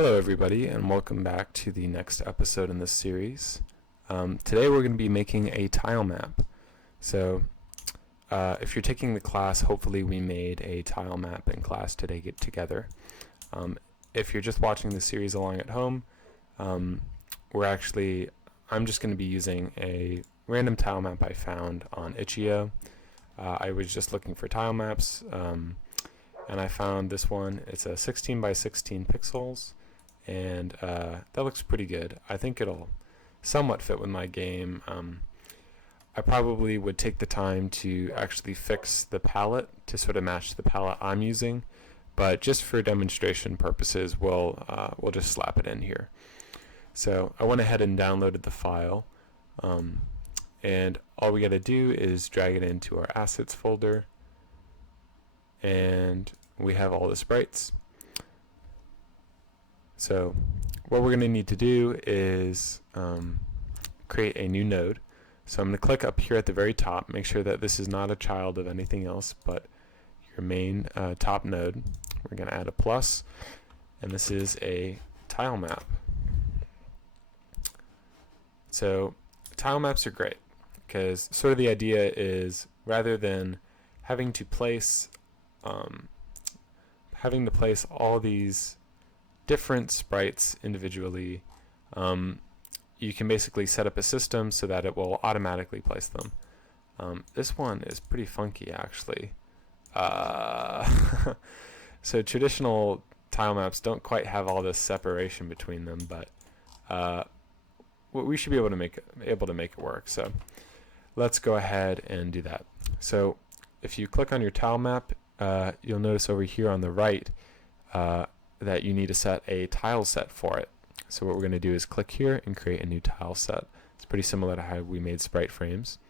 Hello everybody, and welcome back to the next episode in this series. Today we're going to be making a tile map. So if you're taking the class, hopefully we made a tile map in class today together. If you're just watching the series along at home, I'm just going to be using a random tile map I found on itch.io. I was just looking for tile maps, and I found this one. It's a 16 by 16 pixels, and that looks pretty good. I think it'll somewhat fit with my game. I probably would take the time to actually fix the palette to sort of match the palette I'm using, but just for demonstration purposes, we'll just slap it in here. So I went ahead and downloaded the file, and all we got to do is drag it into our assets folder, and we have all the sprites. So what we're going to need to do is create a new node. So I'm going to click up here at the very top, make sure that this is not a child of anything else but your main top node. We're going to add a plus, and this is a tile map. So tile maps are great because sort of the idea is, rather than having to place all these different sprites individually, you can basically set up a system so that it will automatically place them. This one is pretty funky, actually. So traditional tile maps don't quite have all this separation between them, but we should be able to make it work. So let's go ahead and do that. So if you click on your tile map, you'll notice over here on the right that you need to set a tile set for it. So what we're going to do is click here and create a new tile set. It's pretty similar to how we made sprite frames.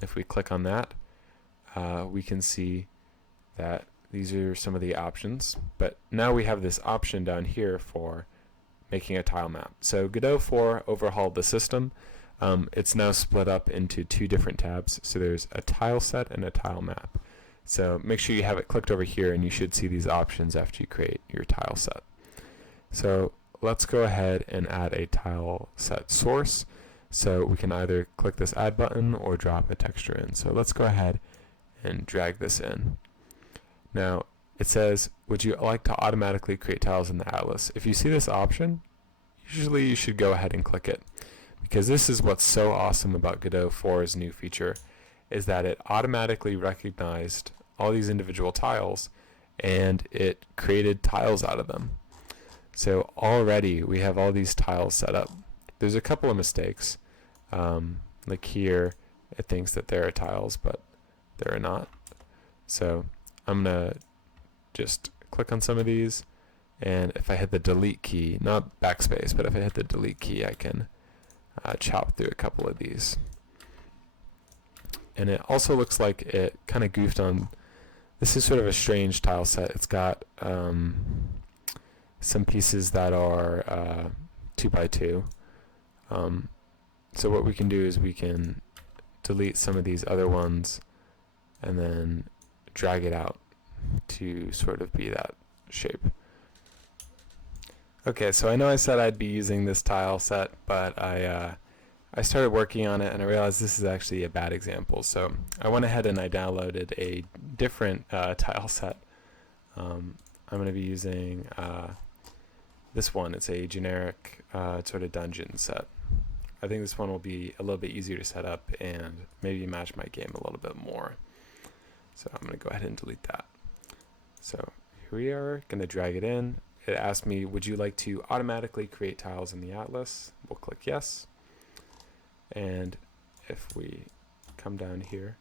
If we click on that, we can see that these are some of the options, but now we have this option down here for making a tile map. So Godot 4 overhauled the system. It's now split up into two different tabs. So there's a tile set and a tile map. So make sure you have it clicked over here, and you should see these options after you create your tile set. So let's go ahead and add a tile set source. So we can either click this add button or drop a texture in. So let's go ahead and drag this in. Now it says, would you like to automatically create tiles in the atlas? If you see this option, usually you should go ahead and click it, because this is what's so awesome about Godot 4's new feature, is that it automatically recognized all these individual tiles and it created tiles out of them. So already we have all these tiles set up. There's a couple of mistakes. Like here, it thinks that there are tiles, but there are not. So I'm going to just click on some of these, and if I hit the delete key, not backspace, but if I hit the delete key, I can chop through a couple of these. And it also looks like it kind of goofed on, this is sort of a strange tile set. It's got some pieces that are 2 by 2. So what we can do is we can delete some of these other ones and then drag it out to sort of be that shape. Okay, so I know I said I'd be using this tile set, but I started working on it and I realized this is actually a bad example. So I went ahead and I downloaded a different tile set. I'm going to be using this one. It's a generic sort of dungeon set. I think this one will be a little bit easier to set up and maybe match my game a little bit more. So I'm going to go ahead and delete that. So here we are, going to drag it in. It asked me, would you like to automatically create tiles in the atlas? We'll click yes. And if we come down here,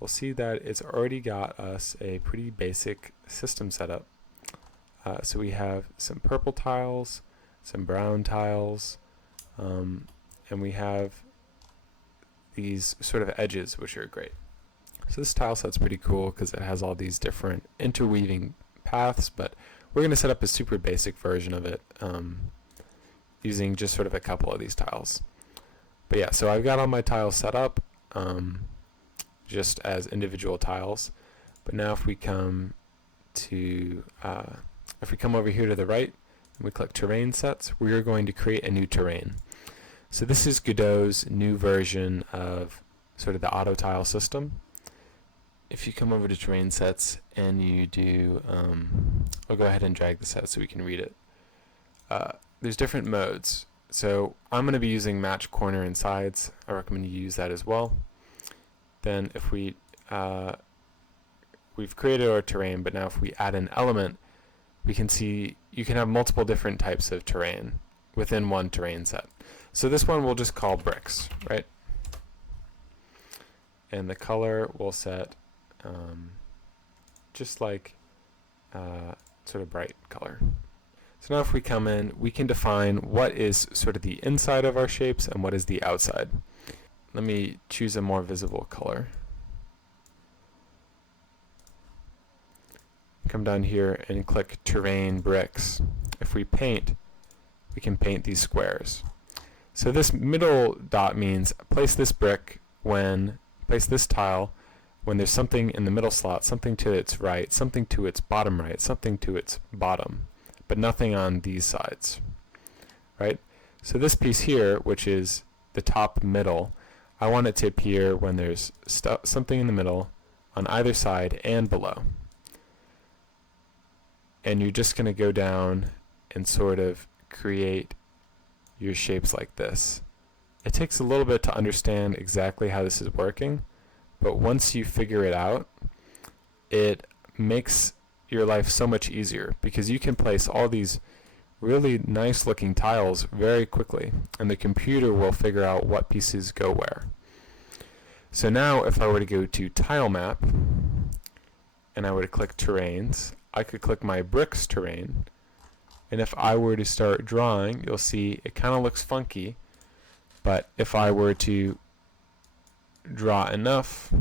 we'll see that it's already got us a pretty basic system set up. So we have some purple tiles, some brown tiles, and we have these sort of edges, which are great. So this tile set's pretty cool because it has all these different interweaving paths, but we're going to set up a super basic version of it using just sort of a couple of these tiles. But yeah, so I've got all my tiles set up just as individual tiles, But now if we come over here to the right and we click terrain sets, we are going to create a new terrain. So this is Godot's new version of sort of the auto tile system. If you come over to terrain sets and you do, I'll go ahead and drag this out so we can read it. There's different modes. So I'm going to be using match corner and sides. I recommend you use that as well. Then if we've created our terrain, but now if we add an element, we can see you can have multiple different types of terrain within one terrain set. So this one we'll just call bricks, right? And the color we'll set just like sort of bright color. So now if we come in, we can define what is sort of the inside of our shapes and what is the outside. Let me choose a more visible color. Come down here and click terrain bricks. If we paint, we can paint these squares. So this middle dot means place this tile when there's something in the middle slot, something to its right, something to its bottom right, something to its bottom, but nothing on these sides, right? So this piece here, which is the top middle, I want it to appear when there's something in the middle on either side and below. And you're just going to go down and sort of create your shapes like this. It takes a little bit to understand exactly how this is working, but once you figure it out, it makes your life so much easier because you can place all these really nice looking tiles very quickly, and the computer will figure out what pieces go where. So now if I were to go to Tilemap and I were to click terrains, I could click my bricks terrain, and if I were to start drawing, you'll see it kind of looks funky, but if I were to draw enough,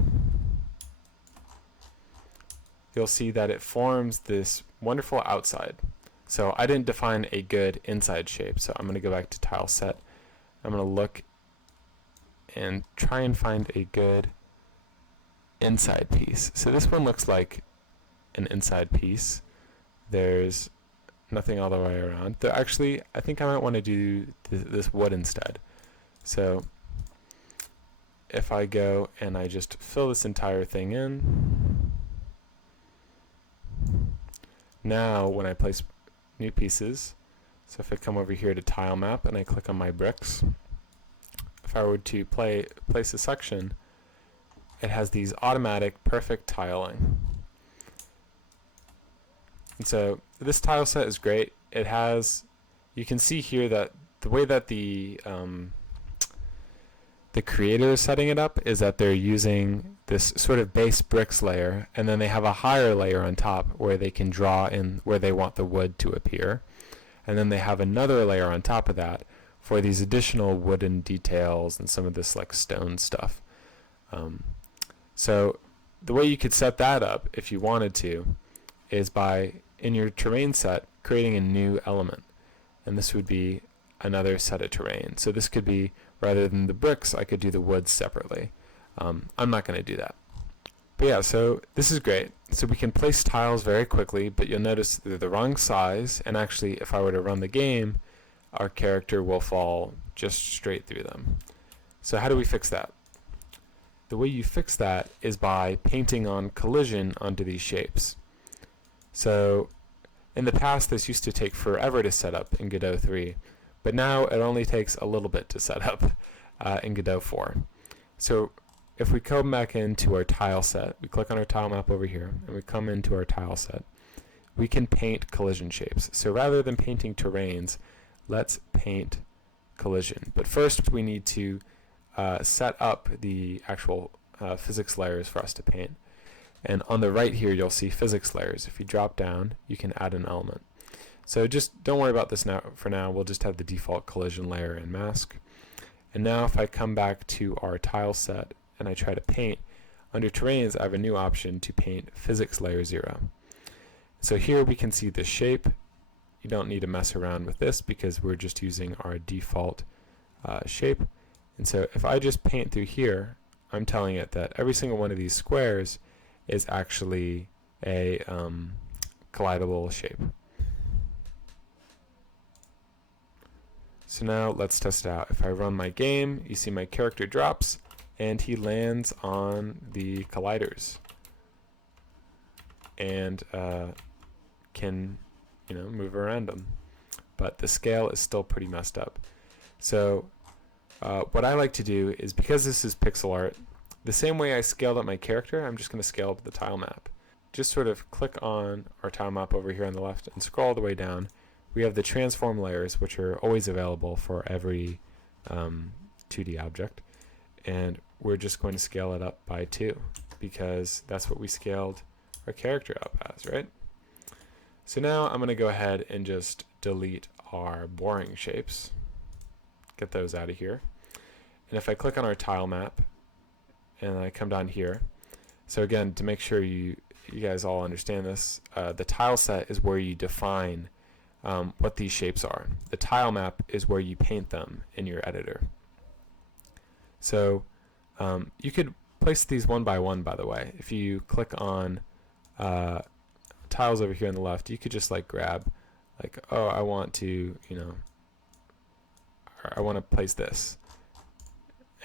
you'll see that it forms this wonderful outside. So I didn't define a good inside shape, so I'm going to go back to tile set. I'm going to look and try and find a good inside piece. So this one looks like an inside piece. There's nothing all the way around. Though actually, I think I might want to do this wood instead. So if I go and I just fill this entire thing in, now when I place new pieces, so if I come over here to Tilemap and I click on my bricks, if I were to place a section, it has these automatic perfect tiling. And so this tile set is great. It has, you can see here that the way that the creator is setting it up is that they're using this sort of base bricks layer, and then they have a higher layer on top where they can draw in where they want the wood to appear, and then they have another layer on top of that for these additional wooden details and some of this like stone stuff. So the way you could set that up if you wanted to is by, in your terrain set, creating a new element, and this would be another set of terrain. So this could be, rather than the bricks, I could do the woods separately. I'm not going to do that. But yeah, so this is great. So we can place tiles very quickly, but you'll notice they're the wrong size, and actually if I were to run the game, our character will fall just straight through them. So how do we fix that? The way you fix that is by painting on collision onto these shapes. So in the past, this used to take forever to set up in Godot 3, but now it only takes a little bit to set up in Godot 4. So if we come back into our tile set, we click on our tile map over here, and we come into our tile set, we can paint collision shapes. So rather than painting terrains, let's paint collision. But first we need to set up the actual physics layers for us to paint. And on the right here, you'll see physics layers. If you drop down, you can add an element. So just don't worry about this now. For now, we'll just have the default collision layer and mask. And now if I come back to our tile set and I try to paint, under terrains, I have a new option to paint physics layer 0. So here we can see the shape. You don't need to mess around with this because we're just using our default shape. And so if I just paint through here, I'm telling it that every single one of these squares is actually a collidable shape. So now let's test it out. If I run my game, you see my character drops and he lands on the colliders and can, move around them. But the scale is still pretty messed up. So what I like to do is, because this is pixel art, the same way I scaled up my character, I'm just going to scale up the tile map. Just sort of click on our tile map over here on the left and scroll all the way down. We have the transform layers, which are always available for every 2D object. And we're just going to scale it up by 2, because that's what we scaled our character up as, right? So now I'm going to go ahead and just delete our boring shapes. Get those out of here. And if I click on our tile map and I come down here, so again, to make sure you guys all understand this, the tile set is where you define what these shapes are. The tile map is where you paint them in your editor. So you could place these one by one, by the way. If you click on tiles over here on the left, you could just like grab, like, oh, I want to, I want to place this,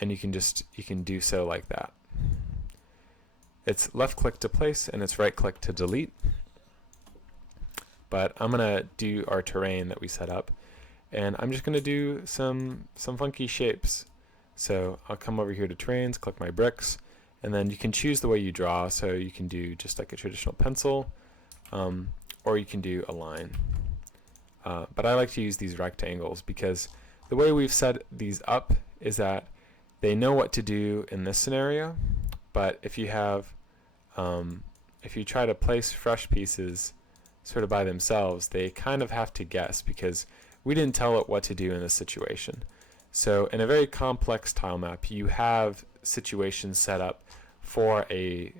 and you can do so like that. It's left click to place and it's right click to delete. But I'm gonna do our terrain that we set up, and I'm just gonna do some funky shapes. So I'll come over here to terrains, click my bricks, and then you can choose the way you draw. So you can do just like a traditional pencil, or you can do a line. But I like to use these rectangles because the way we've set these up is that they know what to do in this scenario, but if you have, if you try to place fresh pieces sort of by themselves, they kind of have to guess because we didn't tell it what to do in this situation. So in a very complex tile map, you have situations set up for a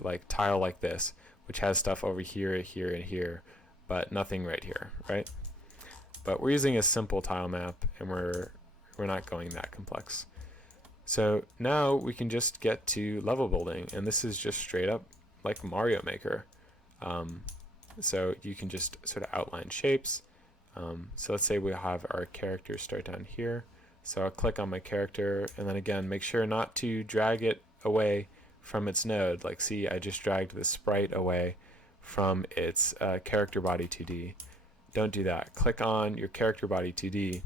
like tile like this, which has stuff over here, here, and here, but nothing right here, right? But we're using a simple tile map, and we're not going that complex. So now we can just get to level building, and this is just straight up like Mario Maker. So you can just sort of outline shapes. So let's say we have our character start down here. So I'll click on my character, and then again, make sure not to drag it away from its node. Like, see, I just dragged the sprite away from its character body 2D. Don't do that. Click on your character body 2D,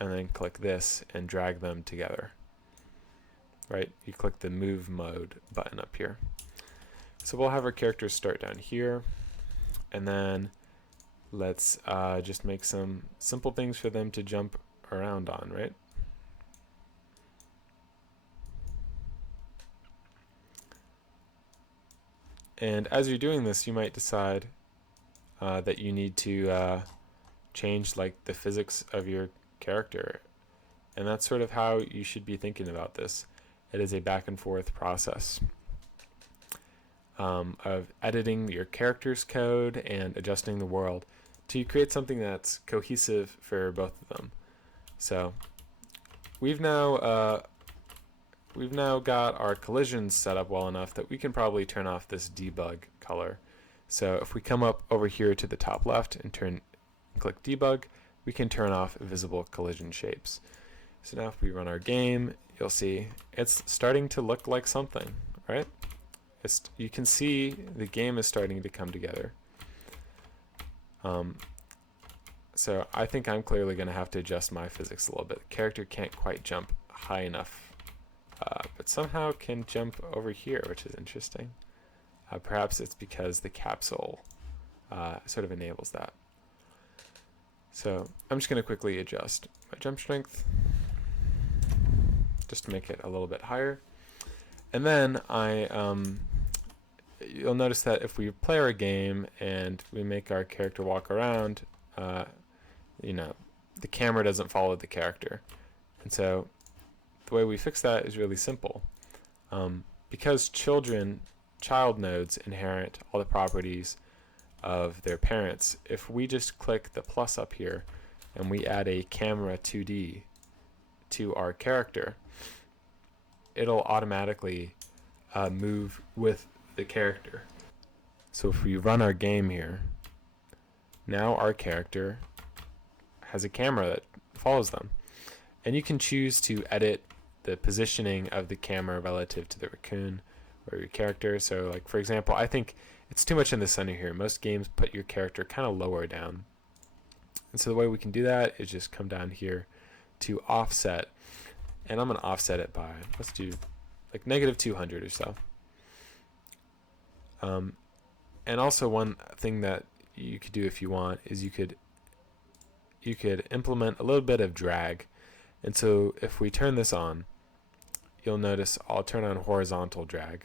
and then click this and drag them together. Right? You click the move mode button up here. So we'll have our characters start down here, and then let's just make some simple things for them to jump around on, right? And as you're doing this, you might decide that you need to change like the physics of your character, and that's sort of how you should be thinking about this. It is a back and forth process of editing your character's code and adjusting the world to create something that's cohesive for both of them. So we've now got our collisions set up well enough that we can probably turn off this debug color. So if we come up over here to the top left and click debug, we can turn off visible collision shapes. So now if we run our game, you'll see it's starting to look like something, right? You can see the game is starting to come together. So I think I'm clearly going to have to adjust my physics a little bit. The character can't quite jump high enough, but somehow can jump over here, which is interesting. Perhaps it's because the capsule sort of enables that. So I'm just going to quickly adjust my jump strength just to make it a little bit higher. And then you'll notice that if we play our game and we make our character walk around, the camera doesn't follow the character. And so the way we fix that is really simple. Because child nodes inherit all the properties of their parents, if we just click the plus up here and we add a camera 2D to our character, it'll automatically move with the character. So if we run our game here, now our character has a camera that follows them. And you can choose to edit the positioning of the camera relative to the raccoon or your character. So like, for example, I think it's too much in the center here. Most games put your character kind of lower down. And so the way we can do that is just come down here to offset. And I'm going to offset it by, let's do like -200 or so. And also one thing that you could do if you want is you could implement a little bit of drag. And so if we turn this on, you'll notice I'll turn on horizontal drag.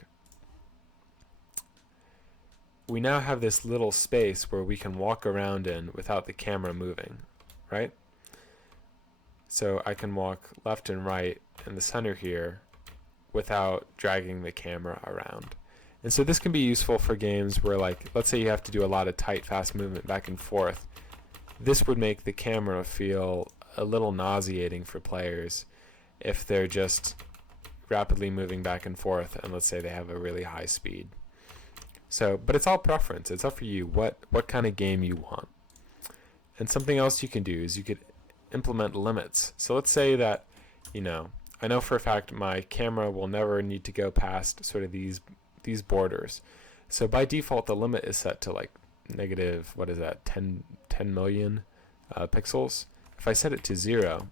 We now have this little space where we can walk around in without the camera moving, right? So I can walk left and right in the center here without dragging the camera around. And so this can be useful for games where, like, let's say you have to do a lot of tight, fast movement back and forth. This would make the camera feel a little nauseating for players if they're just rapidly moving back and forth and let's say they have a really high speed. So, but it's all preference. It's up for you what kind of game you want. And something else you can do is you could implement limits. So let's say that, I know for a fact my camera will never need to go past sort of these borders. So by default the limit is set to like negative, 10 million pixels. If I set it to 0,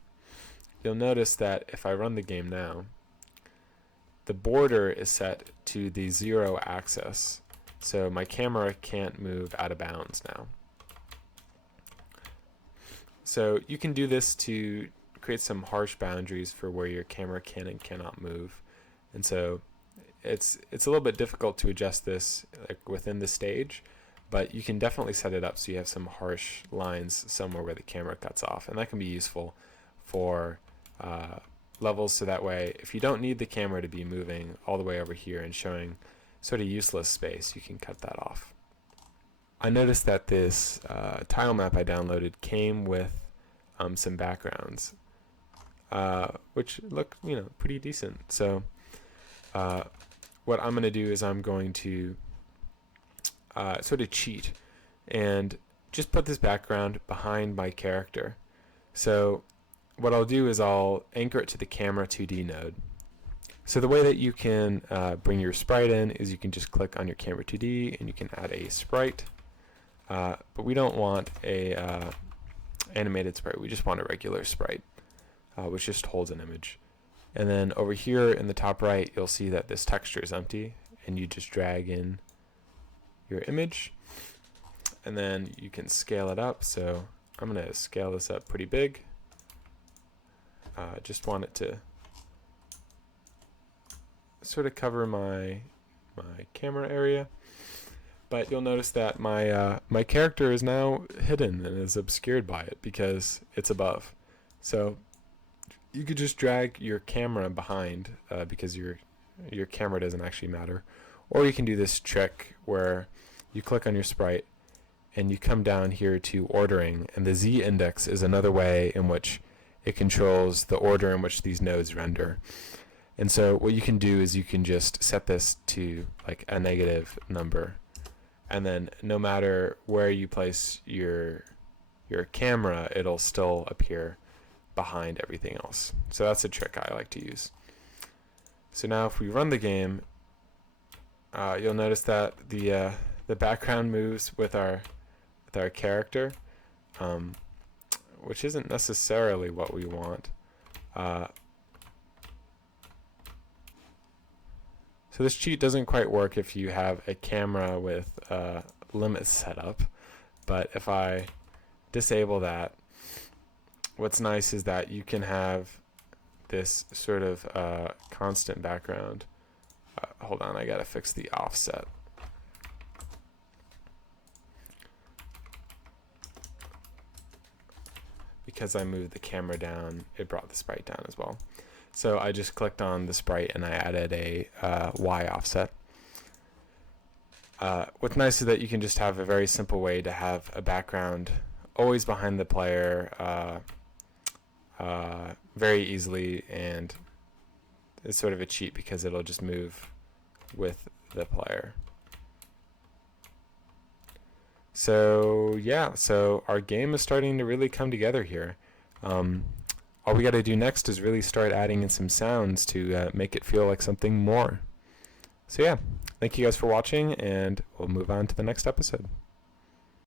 you'll notice that if I run the game now, the border is set to the 0 axis. So my camera can't move out of bounds now. So you can do this to create some harsh boundaries for where your camera can and cannot move. And so it's a little bit difficult to adjust this like within the stage, but you can definitely set it up so you have some harsh lines somewhere where the camera cuts off, and that can be useful for levels, so that way if you don't need the camera to be moving all the way over here and showing sort of useless space, you can cut that off. I noticed that this Tilemap I downloaded came with some backgrounds, which look pretty decent. So what I'm going to do is I'm going to sort of cheat and just put this background behind my character. So what I'll do is I'll anchor it to the camera 2D node. So the way that you can bring your sprite in is you can just click on your camera 2D and you can add a sprite. But we don't want a animated sprite, we just want a regular sprite, which just holds an image. And then over here in the top right, you'll see that this texture is empty, and you just drag in your image, and then you can scale it up. So I'm going to scale this up pretty big. Just want it to sort of cover my camera area. But you'll notice that my character is now hidden and is obscured by it because it's above. So you could just drag your camera behind because your camera doesn't actually matter. Or you can do this trick where you click on your sprite and you come down here to ordering, and the Z index is another way in which it controls the order in which these nodes render. And so what you can do is you can just set this to like a negative number, and then no matter where you place your camera, it'll still appear behind everything else. So that's a trick I like to use. So now if we run the game, you'll notice that the background moves with our character, which isn't necessarily what we want. So this cheat doesn't quite work if you have a camera with limits set up, but if I disable that, what's nice is that you can have this sort of constant background. Hold on, I gotta fix the offset. Because I moved the camera down, it brought the sprite down as well. So I just clicked on the sprite and I added a Y offset. What's nice is that you can just have a very simple way to have a background always behind the player very easily, and it's sort of a cheat because it'll just move with the player. So yeah, so our game is starting to really come together here. All we got to do next is really start adding in some sounds to make it feel like something more. So yeah, thank you guys for watching, and we'll move on to the next episode.